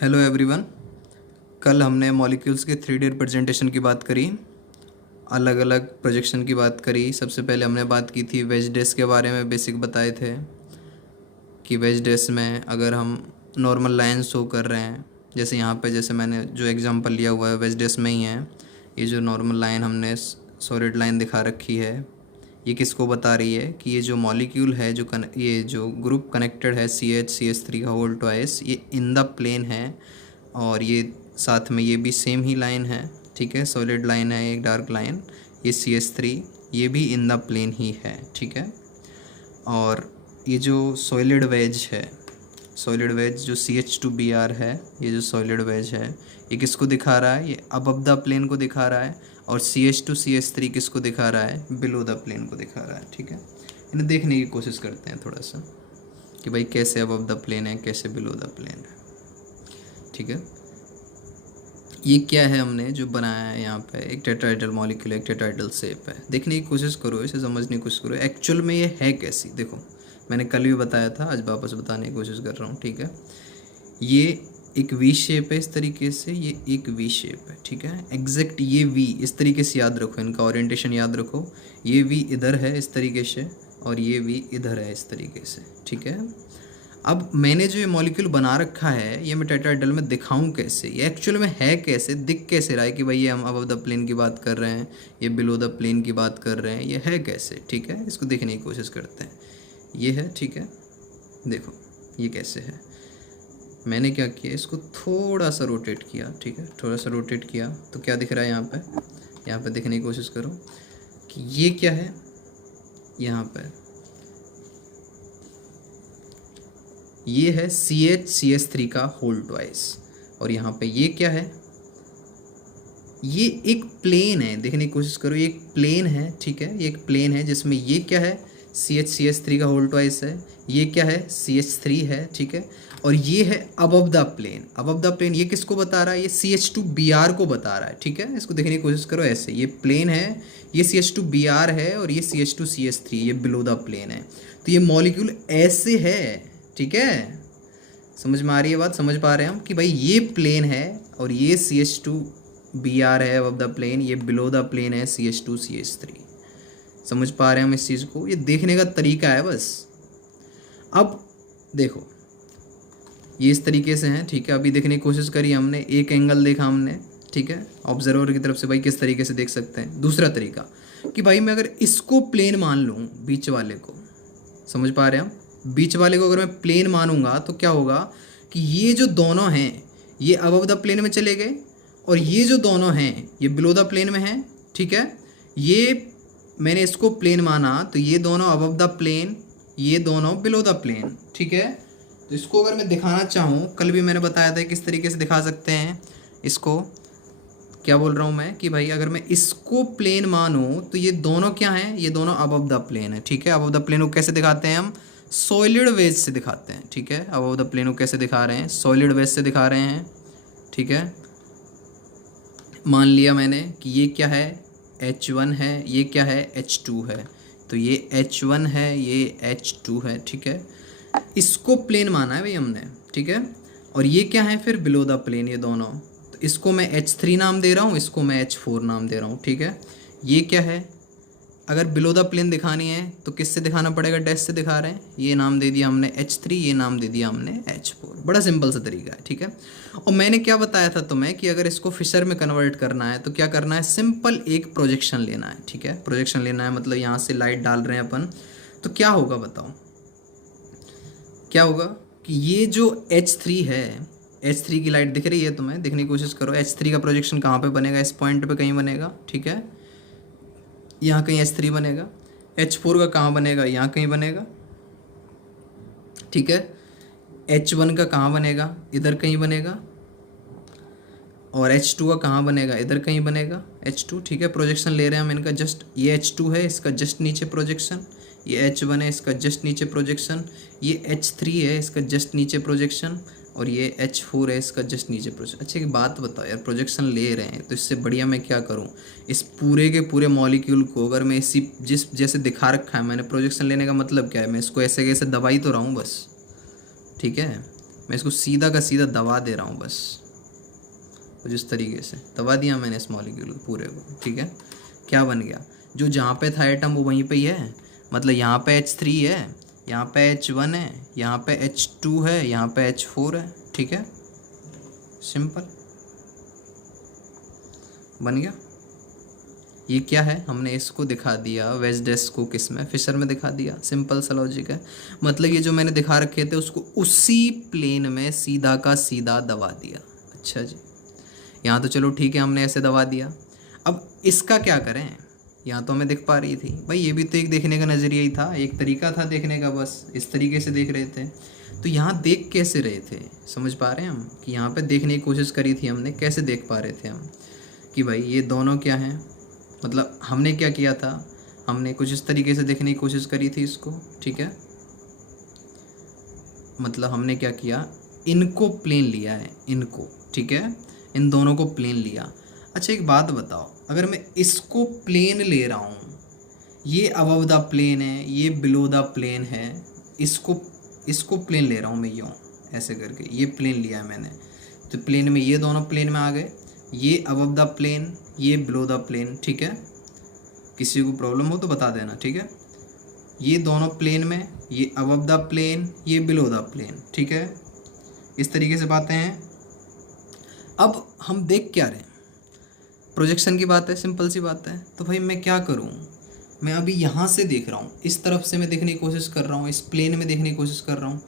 Hello everyone. कल हमने molecules के 3D रिप्रेजेंटेशन की बात करी, अलग अलग प्रोजेक्शन की बात करी। सबसे पहले हमने बात की थी वेज डेस के बारे में, बेसिक बताए थे कि वेज डेस में अगर हम नॉर्मल लाइन शो कर रहे हैं, जैसे यहाँ पे जैसे मैंने जो एग्जांपल लिया हुआ है वेज डेस में ही है। ये जो नॉर्मल लाइन हमने सॉलिड लाइन दिखा रखी है, ये किसको बता रही है कि ये जो मॉलिक्यूल है, ये जो ग्रुप कनेक्टेड है CH3 का होल ट्वाइस, ये इन द प्लेन है। और ये साथ में ये भी सेम ही लाइन है, ठीक है, सॉलिड लाइन है एक डार्क लाइन, ये CH3 ये भी इन द प्लेन ही है, ठीक है। और ये जो सॉलिड वेज है, सॉलिड वेज जो CH2Br है, ये जो सॉलिड वेज है ये किसको दिखा रहा है? ये अबव द प्लेन को दिखा रहा है। और CH2CH3 किसको दिखा रहा है? बिलो द प्लेन को दिखा रहा है, ठीक है। इन्हें देखने की कोशिश करते हैं थोड़ा सा कि भाई कैसे अबव द प्लेन है, कैसे बिलो द प्लेन है, ठीक है। ये क्या है हमने जो बनाया है यहाँ पे? एक टेट्राहेड्रल मॉलिक्यूल, एक टेट्राहेड्रल शेप है। देखने की कोशिश करो, इसे समझने की कोशिश करो एक्चुअल में ये है कैसी। देखो मैंने कल भी बताया था, आज वापस बताने की कोशिश कर रहा हूँ, ठीक है। ये एक वी शेप है इस तरीके से, ये एक वी शेप है, ठीक है। एग्जैक्ट ये वी इस तरीके से याद रखो, इनका ओरिएंटेशन याद रखो। ये वी इधर है इस तरीके से और ये वी इधर है इस तरीके से, ठीक है। अब मैंने जो ये मॉलिक्यूल बना रखा है, ये मैं टेट्राहेड्रल में दिखाऊं कैसे, ये एक्चुअल में है कैसे, दिख कैसे रहा है कि भाई ये हम अबव द प्लेन की बात कर रहे हैं, ये बिलो द प्लेन की बात कर रहे हैं, ये है कैसे, ठीक है। इसको देखने की कोशिश करते हैं। ये है, ठीक है, देखो ये कैसे है। मैंने क्या किया, इसको थोड़ा सा रोटेट किया, ठीक है, थोड़ा सा रोटेट किया तो क्या दिख रहा है यहाँ पे देखने की कोशिश करो कि ये क्या है। यहाँ पे ये है CH3 का होल ट्वाइस। और यहाँ पे ये क्या है? ये एक प्लेन है, देखने की कोशिश करो, ये एक प्लेन है, ठीक है। ये एक प्लेन है जिसमें ये क्या है? CH3 का होल ट्वाइस है। ये क्या है? CH3 है, ठीक है। और ये है above the plane. Above the plane ये किसको बता रहा है? ये CH2Br को बता रहा है, ठीक है। इसको देखने की कोशिश करो ऐसे, ये प्लेन है, ये CH2Br है और ये CH2CH3, ये बिलो द प्लेन है। तो ये मॉलिक्यूल ऐसे है, ठीक है। समझ में आ रही है बात? समझ पा रहे हैं हम कि भाई ये प्लेन है और ये CH2Br है अबव द प्लेन, ये बिलो द प्लेन है CH2CH3। समझ पा रहे हैं हम इस चीज़ को? ये देखने का तरीका है बस। अब देखो ये इस तरीके से है, ठीक है। अभी देखने की कोशिश करी हमने, एक एंगल देखा हमने, ठीक है, ऑब्जर्वर की तरफ से। भाई किस तरीके से देख सकते हैं? दूसरा तरीका कि भाई मैं अगर इसको प्लेन मान लूँ, बीच वाले को, समझ पा रहे हैं हम, बीच वाले को अगर मैं प्लेन मानूंगा तो क्या होगा कि ये जो दोनों हैं ये अबव द प्लेन में चले गए और ये जो दोनों हैं ये बिलो द प्लेन में हैं, ठीक है। ये मैंने इसको प्लेन माना तो ये दोनों अबव द प्लेन, ये दोनों बिलो द प्लेन, ठीक है। तो इसको अगर मैं दिखाना चाहूँ, कल भी मैंने बताया था किस तरीके से दिखा सकते हैं इसको। क्या बोल रहा हूँ मैं कि भाई अगर मैं इसको प्लेन मानूँ तो ये दोनों क्या हैं? ये दोनों अबव द प्लेन है, ठीक है। अबव द प्लेन को कैसे दिखाते हैं हम? सॉलिड वेज से दिखाते हैं, ठीक है। अबव द प्लेन को कैसे दिखा रहे हैं? सॉलिड वेज से दिखा रहे हैं, ठीक है। मान लिया मैंने कि ये क्या है? H1 है, ये क्या है? H2 है। तो ये H1 है, ये H2 है, ठीक है। इसको प्लेन माना है भाई हमने, ठीक है। और ये क्या है फिर? बिलो द प्लेन, ये दोनों। तो इसको मैं H3 नाम दे रहा हूँ, इसको मैं H4 नाम दे रहा हूँ, ठीक है। ये क्या है? अगर बिलो द प्लेन दिखानी है तो किससे दिखाना पड़ेगा? डैश से दिखा रहे हैं। ये नाम दे दिया हमने H3, ये नाम दे दिया हमने H4। बड़ा सिंपल सा तरीका है, ठीक है। और मैंने क्या बताया था तुम्हें कि अगर इसको फिशर में कन्वर्ट करना है तो क्या करना है? सिंपल एक प्रोजेक्शन लेना है, ठीक है। प्रोजेक्शन लेना है मतलब यहाँ से लाइट डाल रहे हैं अपन, तो क्या होगा बताओ? क्या होगा कि ये जो H3 है, H3 की लाइट दिख रही है तुम्हें? देखने की कोशिश करो, H3 का प्रोजेक्शन कहाँ पे बनेगा? इस पॉइंट पे कहीं बनेगा, ठीक है। यहाँ कहीं H3 बनेगा। H4 का कहाँ बनेगा? यहाँ कहीं बनेगा, ठीक है। H1 का कहाँ बनेगा? इधर कहीं बनेगा। और H2 का कहाँ बनेगा? इधर कहीं बनेगा, H2, ठीक है। प्रोजेक्शन ले रहे हैं हम इनका, जस्ट ये H2 है, इसका जस्ट नीचे प्रोजेक्शन। ये H1 है, इसका जस्ट नीचे प्रोजेक्शन। ये H3 है, इसका जस्ट नीचे प्रोजेक्शन। और ये H4 है, इसका जस्ट नीचे प्रोजेक्शन। अच्छा एक बात बताओ यार, प्रोजेक्शन ले रहे हैं तो इससे बढ़िया मैं क्या करूं? इस पूरे के पूरे मॉलिक्यूल को अगर मैं इसी जिस जैसे दिखा रखा है मैंने, प्रोजेक्शन लेने का मतलब क्या है? मैं इसको ऐसे कैसे दबा ही तो रहा हूँ बस, ठीक है। मैं इसको सीधा का सीधा दबा दे रहा हूँ बस, कुछ इस तरीके से दबा दिया मैंने इस मॉलिक्यूल को पूरे को, ठीक है। क्या बन गया, जो जहाँ पे था एटम वो वहीं पे ही है, मतलब यहाँ पे H3 है, यहाँ पे H1 है, यहाँ पे H2 है, यहाँ पे H4 है, ठीक है। सिंपल बन गया। ये क्या है, हमने इसको दिखा दिया वेस्डेस को, किस में, फिशर में दिखा दिया। सिंपल सा लॉजिक है, मतलब ये जो मैंने दिखा रखे थे उसको उसी प्लेन में सीधा का सीधा दबा दिया। अच्छा जी, यहाँ तो चलो ठीक है, हमने ऐसे दबा दिया। अब इसका क्या करें, यहाँ तो हमें दिख पा रही थी भाई, ये भी तो एक देखने का नज़रिया ही था, एक तरीका था देखने का, बस इस तरीके से देख रहे थे। तो यहाँ देख कैसे रहे थे, समझ पा रहे हैं हम कि यहाँ पे देखने की कोशिश करी थी हमने, कैसे देख पा रहे थे हम कि भाई ये दोनों क्या हैं, मतलब हमने क्या किया था, हमने कुछ इस तरीके से देखने की कोशिश करी थी इसको, ठीक है। मतलब हमने क्या किया, इनको प्लेन लिया है, इनको, ठीक है, इन दोनों को प्लेन लिया। अच्छा एक बात बताओ, अगर मैं इसको प्लेन ले रहा हूँ, ये अबव द प्लेन है, ये बिलो द प्लेन है, इसको प्लेन ले रहा हूँ मैं, यूँ ऐसे करके ये प्लेन लिया है मैंने, तो प्लेन में ये दोनों प्लेन में आ गए, ये अबव द प्लेन, ये बिलो द प्लेन, ठीक है। किसी को प्रॉब्लम हो तो बता देना, ठीक है। ये दोनों प्लेन में, ये अबव द प्लेन, ये बिलो द प्लेन, ठीक है। इस तरीके से बातें हैं। अब हम देख क्या रहे हैं, प्रोजेक्शन की बात है, सिंपल सी बात है। तो भाई मैं क्या करूं, मैं अभी यहाँ से देख रहा हूँ, इस तरफ से मैं देखने की कोशिश कर रहा हूँ, इस प्लेन में देखने की कोशिश कर रहा हूँ।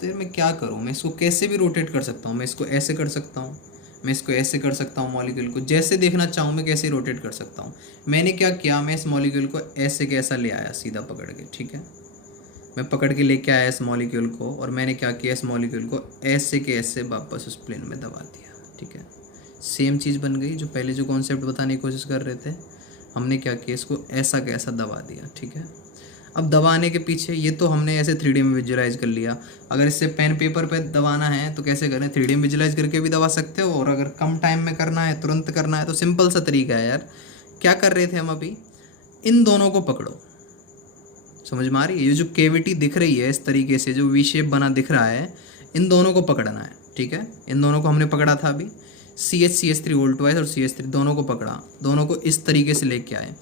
तो यार मैं क्या करूँ, मैं इसको कैसे भी रोटेट कर सकता हूँ, मैं इसको ऐसे कर सकता हूँ, मैं इसको ऐसे कर सकता हूँ, मॉलिक्यूल को जैसे देखना चाहूँ मैं कैसे रोटेट कर सकता हूँ। मैंने क्या किया, मैं इस मॉलिक्यूल को ऐसे कैसा ले आया सीधा पकड़ के, ठीक है। मैं पकड़ के लेके आया इस मॉलिक्यूल को, और मैंने क्या किया, इस मॉलिक्यूल को ऐसे के ऐसे वापस उस प्लेन में दबा दिया, ठीक है। सेम चीज़ बन गई जो पहले जो कॉन्सेप्ट बताने की कोशिश कर रहे थे, हमने क्या किया, इसको ऐसा कैसा दबा दिया, ठीक है। अब दबाने के पीछे ये तो हमने ऐसे 3D में विजुलाइज कर लिया। अगर इससे पेन पेपर पे दबाना है तो कैसे करें, 3D में विजुलाइज करके भी दबा सकते हो, और अगर कम टाइम में करना है, तुरंत करना है, तो सिंपल सा तरीका है यार। क्या कर रहे थे हम अभी, इन दोनों को पकड़ो, समझ में आ रही है, ये जो केविटी दिख रही है इस तरीके से, जो वी शेप बना दिख रहा है, इन दोनों को पकड़ना है, ठीक है। इन दोनों को हमने पकड़ा था अभी, CH होल ट्वाइस और CH3 दोनों को पकड़ा, दोनों को इस तरीके से लेके आए।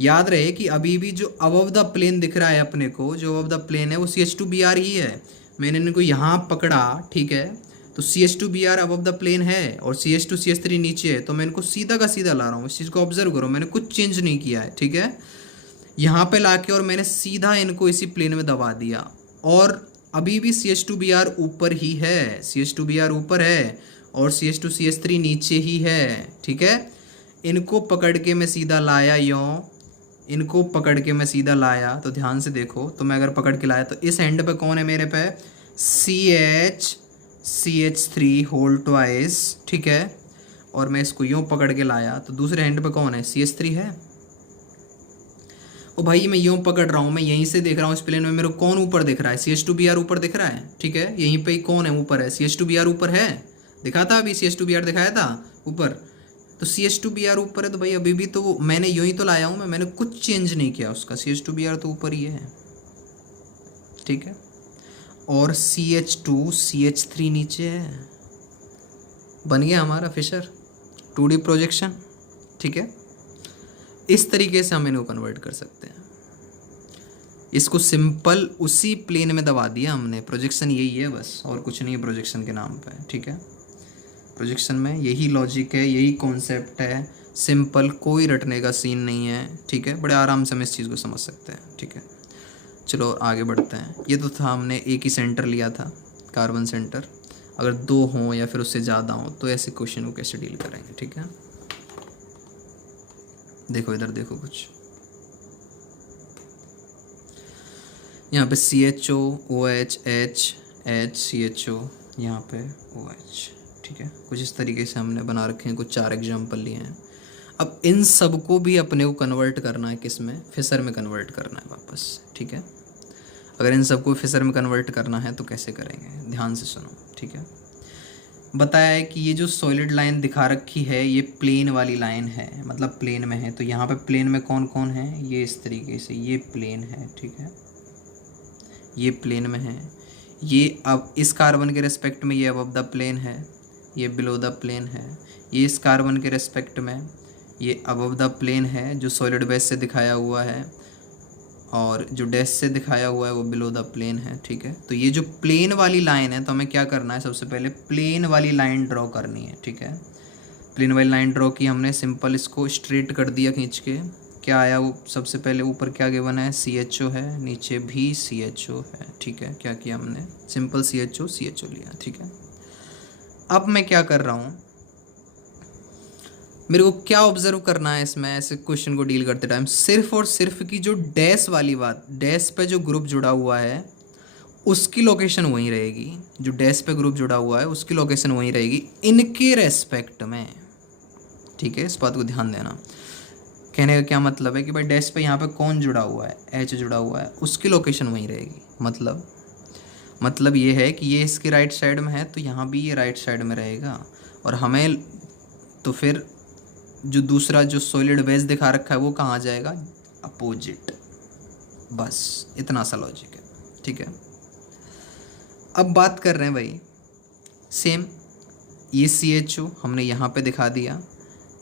याद रहे कि अभी भी जो अबव द प्लेन दिख रहा है अपने को, जो अबव द प्लेन है वो CH2Br ही है। मैंने इनको यहाँ पकड़ा, ठीक है, तो CH2Br अबव द प्लेन है और CH2 CH3 नीचे है, तो मैं इनको सीधा का सीधा ला रहा हूँ। इस चीज़ को ऑब्जर्व करो, मैंने कुछ चेंज नहीं किया है, ठीक है। यहाँ पे लाके और मैंने सीधा इनको इसी प्लेन में दबा दिया, और अभी भी CH2Br ऊपर ही है, CH2Br ऊपर है और CH2 CH3 नीचे ही है, ठीक है। इनको पकड़ के मैं सीधा लाया, यों इनको पकड़ के मैं सीधा लाया, तो ध्यान से देखो, तो मैं अगर पकड़ के लाया तो इस एंड पे कौन है मेरे पे, CH3 होल ट्वाइस, ठीक है। और मैं इसको यूँ पकड़ के लाया तो दूसरे एंड पे कौन है, CH3 है। ओ भाई मैं यूँ पकड़ रहा हूँ, मैं यहीं से देख रहा हूँ इस प्लेन में, मेरे को कौन ऊपर दिख रहा है, CH2Br ऊपर दिख रहा है, ठीक है। यहीं पे ही कौन है ऊपर है, CH2Br ऊपर है, दिखा था अभी, CH2Br दिखाया था ऊपर, तो CH2Br ऊपर है। तो भाई अभी भी तो वो मैंने यूँ ही तो लाया हूँ, मैंने कुछ चेंज नहीं किया उसका, CH2Br तो ऊपर ही है, ठीक है। और CH2 CH3 नीचे है, बन गया हमारा फिशर 2D प्रोजेक्शन, ठीक है। इस तरीके से हम इनको कन्वर्ट कर सकते हैं। इसको सिंपल उसी प्लेन में दबा दिया हमने, प्रोजेक्शन यही है बस, और कुछ नहीं है प्रोजेक्शन के नाम पे, ठीक है। प्रोजेक्शन में यही लॉजिक है, यही कॉन्सेप्ट है, सिंपल, कोई रटने का सीन नहीं है, ठीक है। बड़े आराम से हम इस चीज़ को समझ सकते हैं, ठीक है। चलो आगे बढ़ते हैं। ये तो था, हमने एक ही सेंटर लिया था, कार्बन सेंटर। अगर 2 हों या फिर उससे ज़्यादा हों तो ऐसे क्वेश्चन को कैसे डील करेंगे, ठीक है। देखो इधर देखो, कुछ यहाँ पे CHO OH H H CHO, यहाँ पे OH, ठीक है। कुछ इस तरीके से हमने बना रखे हैं, कुछ 4 एग्जाम्पल लिए हैं। अब इन सब को भी अपने को कन्वर्ट करना है, किस में, फिशर में कन्वर्ट करना है वापस, ठीक है। अगर इन सबको फिशर में कन्वर्ट करना है तो कैसे करेंगे, ध्यान से सुनो, ठीक है। बताया है कि ये जो सॉलिड लाइन दिखा रखी है ये प्लेन वाली लाइन है, मतलब प्लेन में है। तो यहाँ पे प्लेन में कौन कौन है, ये इस तरीके से, ये प्लेन है, ठीक है, ये प्लेन में है। ये अब इस कार्बन के रेस्पेक्ट में ये अबव द प्लेन है, ये बिलो द प्लेन है। ये इस कार्बन के रेस्पेक्ट में ये अबव द प्लेन है जो सॉलिड बेस से दिखाया हुआ है, और जो डैश से दिखाया हुआ है वो बिलो द प्लेन है। ठीक है, तो ये जो प्लेन वाली लाइन है, तो हमें क्या करना है, सबसे पहले प्लेन वाली लाइन ड्रॉ करनी है। ठीक है, प्लेन वाली लाइन ड्रॉ की हमने, सिंपल इसको स्ट्रेट कर दिया खींच के। क्या आया वो, सबसे पहले ऊपर क्या गिवन है, CHO है, नीचे भी CHO है। ठीक है, क्या किया हमने, सिंपल CHO लिया। ठीक है, अब मैं क्या कर रहा हूँ, मेरे को क्या ऑब्जर्व करना है इसमें ऐसे क्वेश्चन को डील करते टाइम, सिर्फ और सिर्फ की जो डैश वाली बात, डैश पे जो ग्रुप जुड़ा हुआ है उसकी लोकेशन वहीं रहेगी, जो डैश पे ग्रुप जुड़ा हुआ है उसकी लोकेशन वहीं रहेगी इनके रेस्पेक्ट में। ठीक है, इस बात को ध्यान देना। कहने का क्या मतलब है कि भाई डैश पे यहाँ पे कौन जुड़ा हुआ है, H जुड़ा हुआ है, उसकी लोकेशन वहीं रहेगी। मतलब ये है कि ये इसकी राइट साइड में है तो यहाँ भी ये राइट साइड में रहेगा, और हमें तो फिर जो दूसरा जो सॉलिड बेस दिखा रखा है वो कहाँ जाएगा, अपोजिट। बस इतना सा लॉजिक है। ठीक है, अब बात कर रहे हैं भाई सेम, ये CHO हमने यहाँ पे दिखा दिया,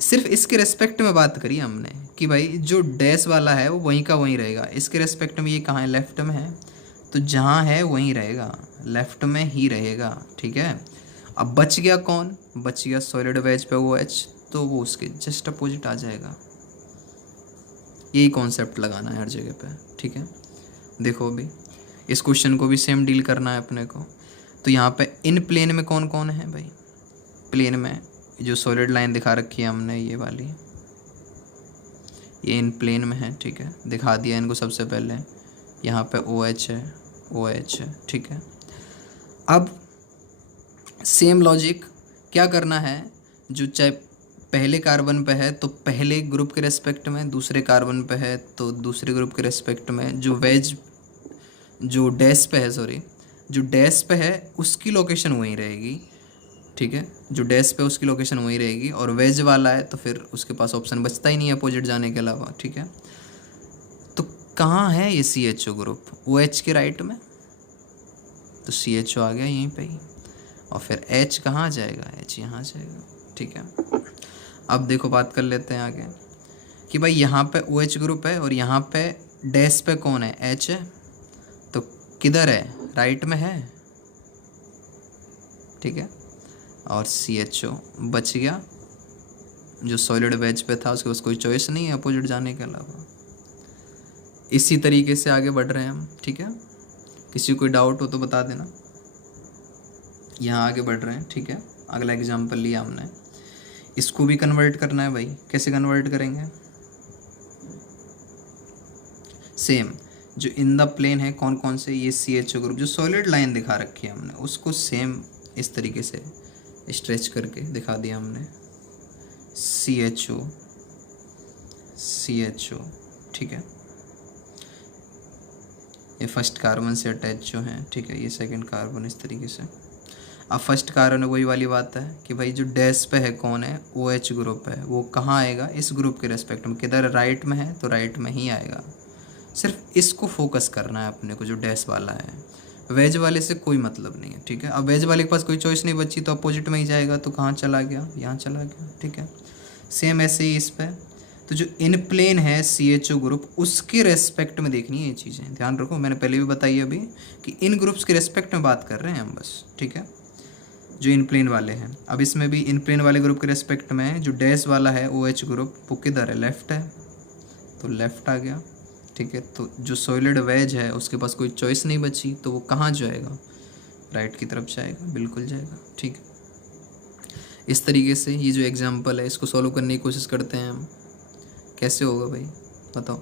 सिर्फ इसके रेस्पेक्ट में बात करी हमने कि भाई जो डैश वाला है वो वहीं का वहीं रहेगा। इसके रेस्पेक्ट में ये कहाँ है, लेफ्ट में है, तो जहाँ है वहीं रहेगा, लेफ्ट में ही रहेगा। ठीक है, अब बच गया कौन, बच गया सॉलिड बेस पे वो H, तो वो उसके जस्ट अपोजिट आ जाएगा। यही कॉन्सेप्ट लगाना है हर जगह पे। ठीक है, देखो अभी इस क्वेश्चन को भी सेम डील करना है अपने को। तो यहाँ पे इन प्लेन में कौन कौन है भाई, प्लेन में जो सॉलिड लाइन दिखा रखी है हमने ये वाली, ये इन प्लेन में है। ठीक है, दिखा दिया इनको सबसे पहले, यहाँ पे OH है, OH है। ठीक है, अब सेम लॉजिक क्या करना है, जो चाहे पहले कार्बन पे है तो पहले ग्रुप के रेस्पेक्ट में, दूसरे कार्बन पे है तो दूसरे ग्रुप के रेस्पेक्ट में, जो वेज जो डैश पे है, सॉरी जो डैश पे है उसकी लोकेशन वहीं रहेगी। ठीक है, जो डैश पे उसकी लोकेशन वहीं रहेगी, और वेज वाला है तो फिर उसके पास ऑप्शन बचता ही नहीं है अपोजिट जाने के अलावा। ठीक है, तो कहाँ है ये CHO ग्रुप, OH के राइट में, तो CHO आ गया यहीं पे ही, और फिर H कहाँ जाएगा, H यहाँ जाएगा। ठीक है, अब देखो बात कर लेते हैं आगे कि भाई यहाँ पे OH ग्रुप है और यहाँ पे डैश पे कौन है, H है, तो किधर है, राइट में है। ठीक है, और CHO बच गया, जो सॉलिड वेज पे था उसके पास कोई चॉइस नहीं है अपोजिट जाने के अलावा। इसी तरीके से आगे बढ़ रहे हैं हम। ठीक है, किसी को कोई डाउट हो तो बता देना, यहाँ आगे बढ़ रहे हैं। ठीक है, अगला एग्जाम्पल लिया हमने, इसको भी कन्वर्ट करना है भाई। कैसे कन्वर्ट करेंगे, सेम जो इन द प्लेन है कौन कौन से, ये CHO ग्रुप, जो सॉलिड लाइन दिखा रखी है हमने उसको सेम इस तरीके से स्ट्रेच करके दिखा दिया हमने, CHO। ठीक है, ये फर्स्ट कार्बन से अटैच जो है। ठीक है, ये सेकंड कार्बन, इस तरीके से। अब फर्स्ट कार्बन वही वाली बात है कि भाई जो डैश पे है कौन है, OH ग्रुप है, वो कहाँ आएगा, इस ग्रुप के रेस्पेक्ट में, किधर राइट में है तो राइट में ही आएगा। सिर्फ इसको फोकस करना है अपने को, जो डैश वाला है, वेज वाले से कोई मतलब नहीं है। ठीक है, अब वेज वाले के पास कोई चॉइस नहीं बची तो अपोजिट में ही जाएगा, तो कहाँ चला गया, यहाँ चला गया। ठीक है, सेम ऐसे ही इस पर, तो जो इन प्लेन है CHO ग्रुप उसके रेस्पेक्ट में देखनी है ये चीज़ें, ध्यान रखो। मैंने पहले भी बताई अभी कि इन ग्रुप्स के रेस्पेक्ट में बात कर रहे हैं हम बस। ठीक है, जो इन प्लेन वाले हैं, अब इसमें भी इन प्लेन वाले ग्रुप के रेस्पेक्ट में जो डैश वाला है OH ग्रुप वो किधर है, लेफ्ट है, तो लेफ्ट आ गया। ठीक है, तो जो सॉलिड वेज है उसके पास कोई चॉइस नहीं बची तो वो कहाँ जाएगा, राइट की तरफ जाएगा, बिल्कुल जाएगा। ठीक है, इस तरीके से ये जो एग्जाम्पल है इसको सॉल्व करने की कोशिश करते हैं हम। कैसे होगा भाई बताओ।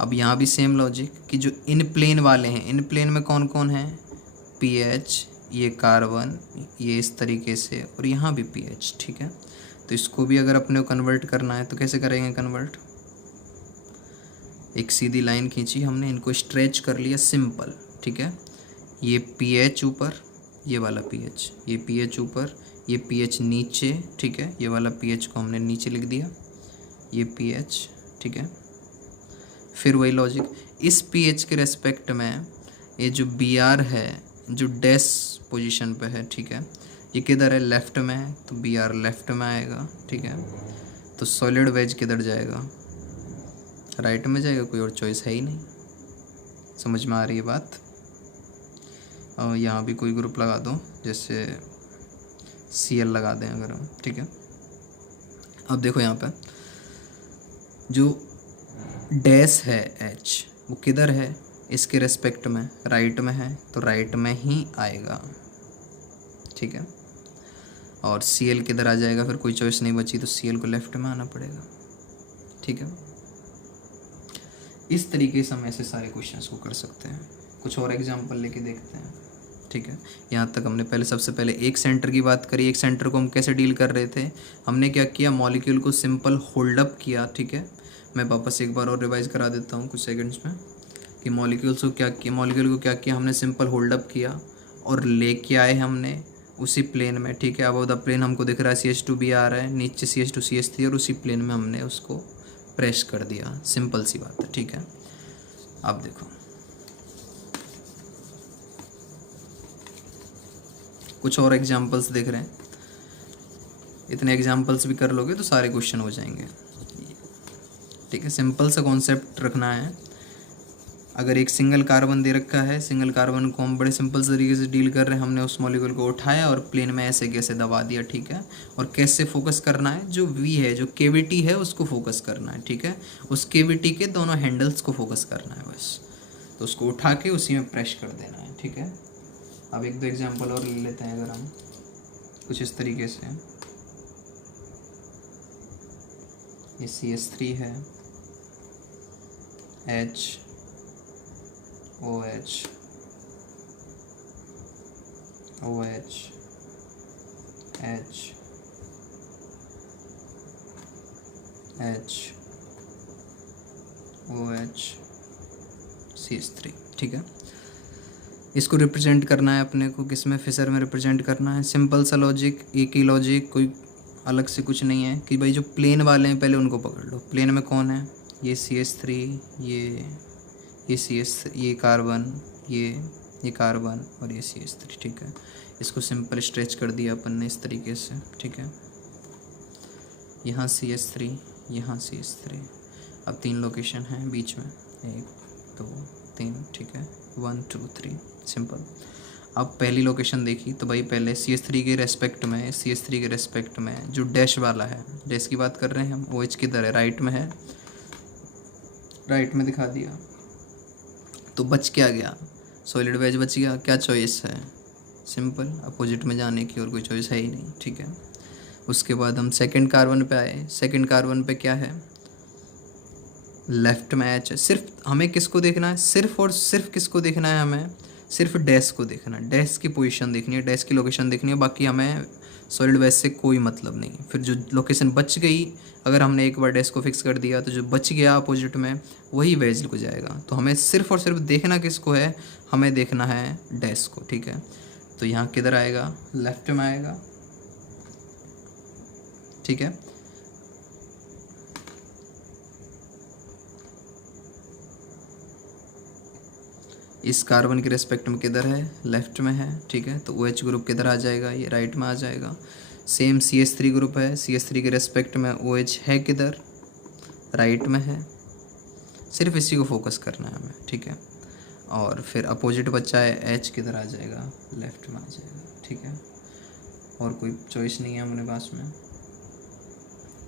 अब यहाँ भी सेम लॉजिक कि जो इन प्लेन वाले हैं, इन प्लेन में कौन कौन है, PH, ये कार्बन, ये इस तरीके से, और यहाँ भी PH। ठीक है, तो इसको भी अगर अपने को कन्वर्ट करना है तो कैसे करेंगे कन्वर्ट, एक सीधी लाइन खींची हमने, इनको स्ट्रेच कर लिया, सिंपल। ठीक है, ये PH ऊपर, ये वाला PH, ये PH ऊपर, ये PH नीचे। ठीक है, ये वाला PH को हमने नीचे लिख दिया, ये PH। ठीक है, फिर वही लॉजिक, इस PH के रेस्पेक्ट में ये जो Br है, जो डैश पोजीशन पे है, ठीक है, ये किधर है, लेफ़्ट में है, तो बी आर लेफ़्ट में आएगा, ठीक है। तो सॉलिड वेज किधर जाएगा, राइट में जाएगा, कोई और चॉइस है ही नहीं। समझ में आ रही है बात। और यहाँ भी कोई ग्रुप लगा दो, जैसे Cl लगा दें अगर हम, ठीक है। अब देखो यहाँ पे जो डैश है H वो किधर है, इसके रेस्पेक्ट में राइट में है, तो राइट में ही आएगा, ठीक है। और Cl किधर आ जाएगा, फिर कोई चॉइस नहीं बची, तो Cl को लेफ्ट में आना पड़ेगा, ठीक है। इस तरीके से हम ऐसे सारे क्वेश्चंस को कर सकते हैं। कुछ और एग्जांपल लेके देखते हैं, ठीक है। यहाँ तक हमने पहले सबसे पहले एक सेंटर की बात करी। एक सेंटर को हम कैसे डील कर रहे थे, हमने क्या किया, मॉलिक्यूल को सिंपल होल्ड अप किया, ठीक है। मैं वापस एक बार और रिवाइज करा देता हूँ कुछ सेकंड्स में कि मॉलिक्यूल को क्या किया, हमने सिंपल होल्ड अप किया और लेके आए हमने उसी प्लेन में, ठीक है। अब द प्लेन हमको दिख रहा है CH2b आ रहा है, नीचे CH2 CH3 और उसी प्लेन में हमने उसको प्रेस कर दिया, सिंपल सी बात है, ठीक है। अब देखो कुछ और एग्जांपल्स देख रहे हैं, इतने एग्जांपल्स भी कर लोगे तो सारे क्वेश्चन हो जाएंगे, ठीक है। सिंपल सा कॉन्सेप्ट रखना है। अगर एक सिंगल कार्बन दे रखा है, सिंगल कार्बन को हम बड़े सिंपल तरीके से डील कर रहे हैं। हमने उस मॉलिक्यूल को उठाया और प्लेन में ऐसे कैसे दबा दिया, ठीक है। और कैसे फोकस करना है, जो वी है, जो केविटी है, उसको फोकस करना है, ठीक है। उस केविटी के दोनों हैंडल्स को फोकस करना है बस। तो उसको उठा के उसी में प्रेस कर देना है, ठीक है। अब एक दो एग्जाम्पल और ले लेते हैं अगर हम, कुछ इस तरीके से। ये CH3 है, H OH OH H H OH CH3, ठीक है। इसको रिप्रेजेंट करना है अपने को किस में, फिशर में रिप्रेजेंट करना है। सिंपल सा लॉजिक, एक ही लॉजिक, कोई अलग से कुछ नहीं है कि भाई जो प्लेन वाले हैं पहले उनको पकड़ लो। प्लेन में कौन है, ये CH3, ये CH, ये कार्बन, ये कार्बन और ये CH3, ठीक है। इसको सिंपल स्ट्रेच कर दिया अपन ने इस तरीके से, ठीक है। यहाँ CH3, यहाँ CH3। अब 3 लोकेशन हैं बीच में, 1 2 3, ठीक है, 1 2 3, सिंपल। अब पहली लोकेशन देखी तो भाई पहले CH3 के रेस्पेक्ट में, CH3 के रेस्पेक्ट में जो डैश वाला है, डैश की बात कर रहे हैं हम, OH किधर है, राइट में है, राइट में दिखा दिया। तो बच क्या गया, सॉलिड वेज बच गया। क्या चॉइस है, सिंपल अपोजिट में जाने की, और कोई चॉइस है ही नहीं, ठीक है। उसके बाद हम सेकंड कार्बन पे आए। सेकंड कार्बन पे क्या है, लेफ्ट में H है। सिर्फ हमें किसको देखना है, सिर्फ और सिर्फ किसको देखना है, हमें सिर्फ डैश को देखना है, डैश की पोजीशन देखनी है, डैश की लोकेशन देखनी है। बाकी हमें सॉलिड वेज से कोई मतलब नहीं। फिर जो लोकेशन बच गई, अगर हमने एक बार डैश को फिक्स कर दिया तो जो बच गया अपोजिट में वही वेज को जाएगा। तो हमें सिर्फ और सिर्फ देखना किसको है, हमें देखना है डैश को, ठीक है। तो यहाँ किधर आएगा, लेफ्ट में आएगा, ठीक है। इस कार्बन के रेस्पेक्ट में किधर है, लेफ्ट में है, ठीक है। तो OH ग्रुप किधर आ जाएगा, ये राइट में आ जाएगा। सेम CH3 ग्रुप है, CH3 के रेस्पेक्ट में OH है किधर, राइट में है। सिर्फ इसी को फोकस करना है हमें, ठीक है। और फिर अपोजिट बच्चा है H किधर आ जाएगा, लेफ्ट में आ जाएगा, ठीक है। और कोई चॉइस नहीं है हमारे पास में।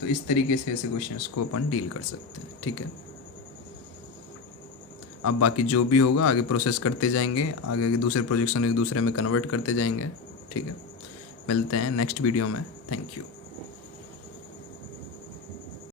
तो इस तरीके से ऐसे क्वेश्चंस को अपन डील कर सकते हैं, ठीक है। अब बाकी जो भी होगा आगे प्रोसेस करते जाएंगे, आगे दूसरे प्रोजेक्शन एक दूसरे में कन्वर्ट करते जाएंगे, ठीक है। मिलते हैं नेक्स्ट वीडियो में, थैंक यू।